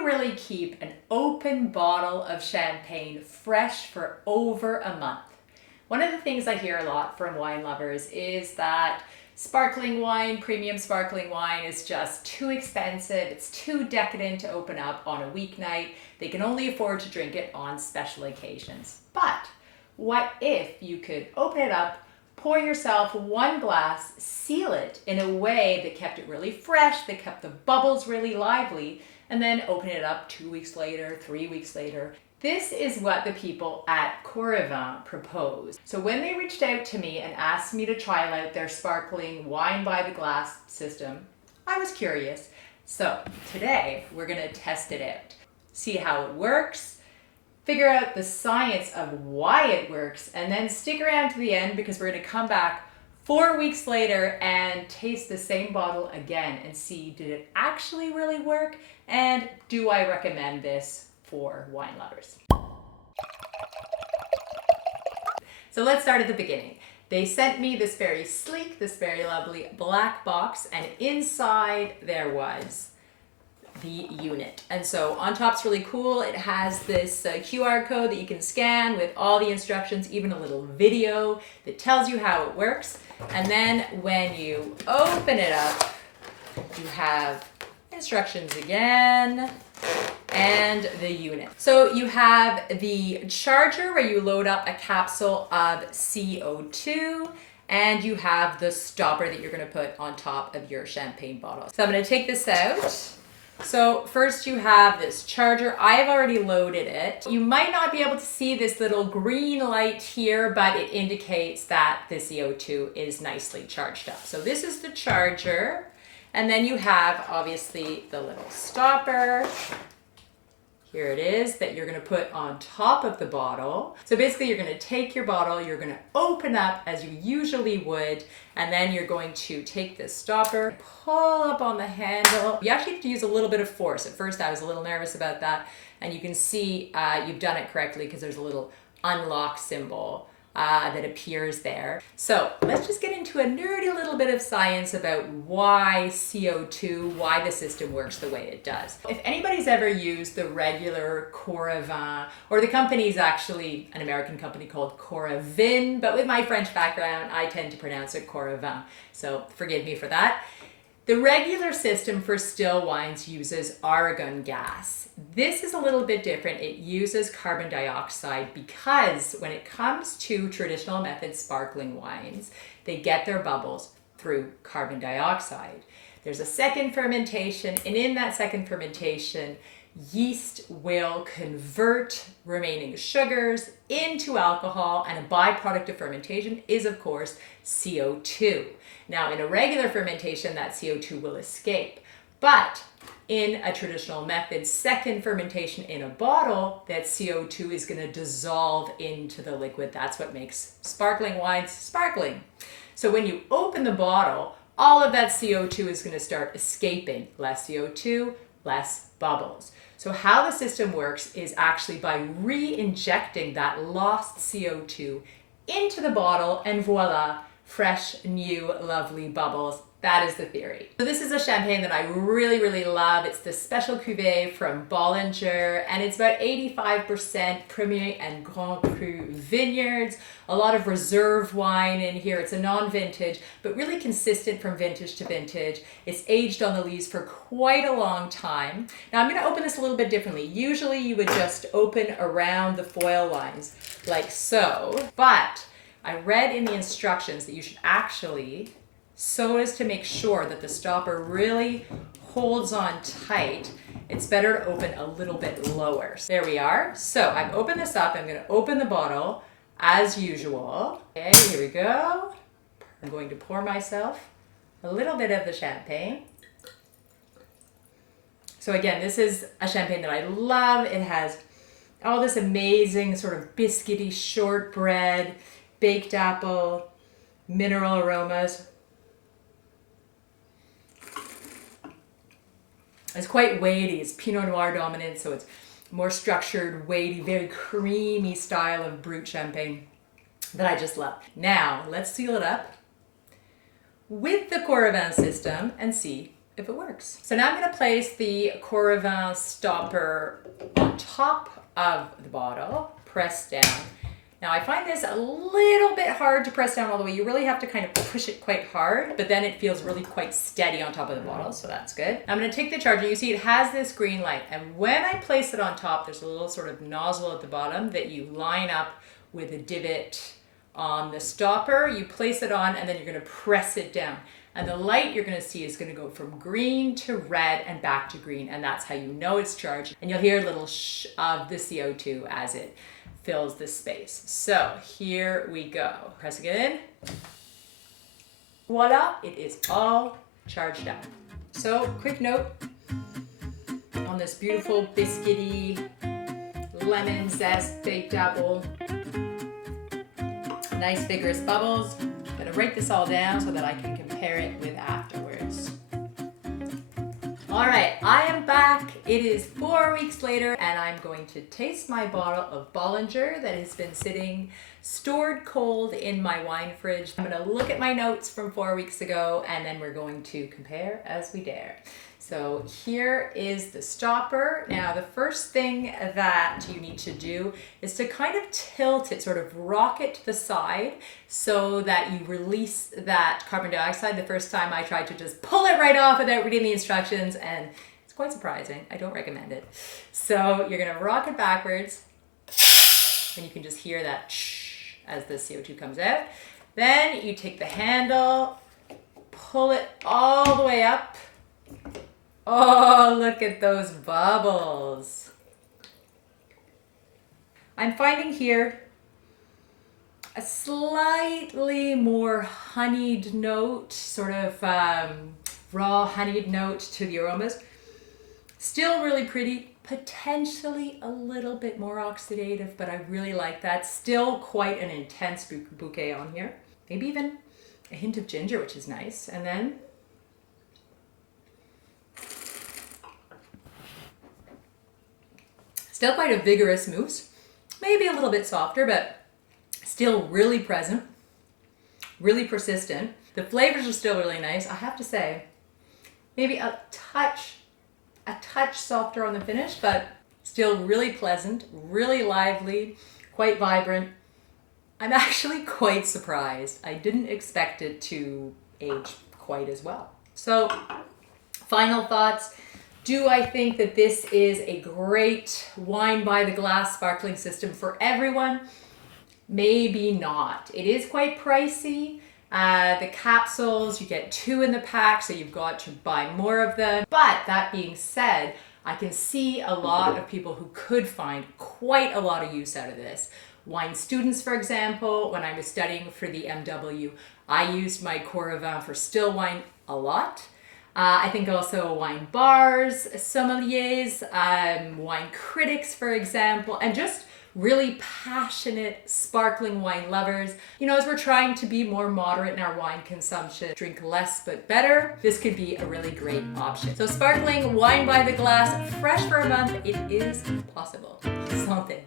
you really keep an open bottle of champagne fresh for over a month? One of the things I hear a lot from wine lovers is that sparkling wine, premium sparkling wine is just too expensive. It's too decadent to open up on a weeknight. They can only afford to drink it on special occasions. But what if you could open it up, pour yourself one glass, seal it in a way that kept it really fresh, that kept the bubbles really lively, and then open it up 2 weeks later, 3 weeks later. This is what the people at Coravin proposed. So when they reached out to me and asked me to trial out their sparkling wine by the glass system, I was curious. So today we're gonna test it out, see how it works, figure out the science of why it works, and then stick around to the end because we're gonna come back 4 weeks later and taste the same bottle again and see, did it actually really work? And do I recommend this for wine lovers? So let's start at the beginning. They sent me this very sleek, this very lovely black box, and inside there was the unit. And so on top's really cool. It has this QR code that you can scan with all the instructions, even a little video that tells you how it works. And then when you open it up, you have instructions again and the unit. So you have the charger where you load up a capsule of CO2, and you have the stopper that you're going to put on top of your champagne bottle. So I'm going to take this out. So first you have this charger. I have already loaded it. You might not be able to see this little green light here, but it indicates that the CO2 is nicely charged up. So this is the charger. And then you have obviously the little stopper. Here it is that you're going to put on top of the bottle. So basically you're going to take your bottle, you're going to open up as you usually would, and then you're going to take this stopper, pull up on the handle. You actually have to use a little bit of force. At first I was a little nervous about that, and you can see you've done it correctly because there's a little unlock symbol that appears there. So let's just get into a nerdy little bit of science about why CO2, why the system works the way it does. If anybody's ever used the regular Coravin, or the company's actually an American company called Coravin, but with my French background, I tend to pronounce it Coravin, so forgive me for that. The regular system for still wines uses argon gas. This is a little bit different. It uses carbon dioxide because when it comes to traditional method sparkling wines, they get their bubbles through carbon dioxide. There's a second fermentation, and in that second fermentation, yeast will convert remaining sugars into alcohol, and a byproduct of fermentation is, of course, CO2. Now, in a regular fermentation, that CO2 will escape, but in a traditional method, second fermentation in a bottle, that CO2 is going to dissolve into the liquid. That's what makes sparkling wines sparkling. So when you open the bottle, all of that CO2 is going to start escaping. Less CO2, less bubbles. So how the system works is actually by re-injecting that lost CO2 into the bottle, and voila, fresh, new, lovely bubbles. That is the theory. So this is a champagne that I really, really love. It's the Special Cuvée from Bollinger, and it's about 85% Premier and Grand Cru vineyards. A lot of reserve wine in here. It's a non-vintage, but really consistent from vintage to vintage. It's aged on the lees for quite a long time. Now I'm gonna open this a little bit differently. Usually you would just open around the foil lines like so, but I read in the instructions that you should actually, so as to make sure that the stopper really holds on tight, it's better to open a little bit lower. There we are. So I've opened this up. I'm going to open the bottle as usual. Okay, here we go. I'm going to pour myself a little bit of the champagne. So again, this is a champagne that I love. It has all this amazing sort of biscuity shortbread, baked apple, mineral aromas. It's quite weighty. It's Pinot Noir dominant, so it's more structured, weighty, very creamy style of brut champagne that I just love. Now, let's seal it up with the Coravin system and see if it works. So now I'm going to place the Coravin stopper on top of the bottle, press down. Now I find this a little bit hard to press down all the way. You really have to kind of push it quite hard, but then it feels really quite steady on top of the bottle, so that's good. I'm going to take the charger. You see it has this green light, and when I place it on top, there's a little sort of nozzle at the bottom that you line up with a divot on the stopper. You place it on, and then you're going to press it down. And the light you're going to see is going to go from green to red and back to green, and that's how you know it's charged. And you'll hear a little shh of the CO2 as it fills the space. So here we go. Pressing it in. Voila, it is all charged up. So quick note on this beautiful biscuity lemon zest baked apple. Nice vigorous bubbles. I'm gonna write this all down so that I can compare it with afterwards. All right, I am back. It is 4 weeks later, and I'm going to taste my bottle of Bollinger that has been sitting stored cold in my wine fridge. I'm gonna look at my notes from 4 weeks ago, and then we're going to compare as we dare. So here is the stopper. Now the first thing that you need to do is to kind of tilt it, sort of rock it to the side so that you release that carbon dioxide. The first time I tried to just pull it right off without reading the instructions, and it's quite surprising. I don't recommend it. So you're gonna rock it backwards, and you can just hear that shh as the CO2 comes out. Then you take the handle, pull it all the way up. Oh, look at those bubbles. I'm finding here a slightly more honeyed note, sort of raw honeyed note to the aromas. Still really pretty, potentially a little bit more oxidative, but I really like that. Still quite an intense bouquet on here. Maybe even a hint of ginger, which is nice. And then still quite a vigorous mousse, maybe a little bit softer, but still really present, really persistent. The flavors are still really nice. I have to say, maybe a touch softer on the finish, but still really pleasant, really lively, quite vibrant. I'm actually quite surprised. I didn't expect it to age quite as well. So, final thoughts. Do I think that this is a great wine by the glass sparkling system for everyone? Maybe not. It is quite pricey. The capsules, you get 2 in the pack, so you've got to buy more of them. But that being said, I can see a lot of people who could find quite a lot of use out of this. Wine students, for example, when I was studying for the MW, I used my Coravin for still wine a lot. I think also wine bars, sommeliers, wine critics, for example, and just really passionate sparkling wine lovers. You know, as we're trying to be more moderate in our wine consumption, drink less but better, this could be a really great option. So sparkling wine by the glass, fresh for a month, it is possible. Santé.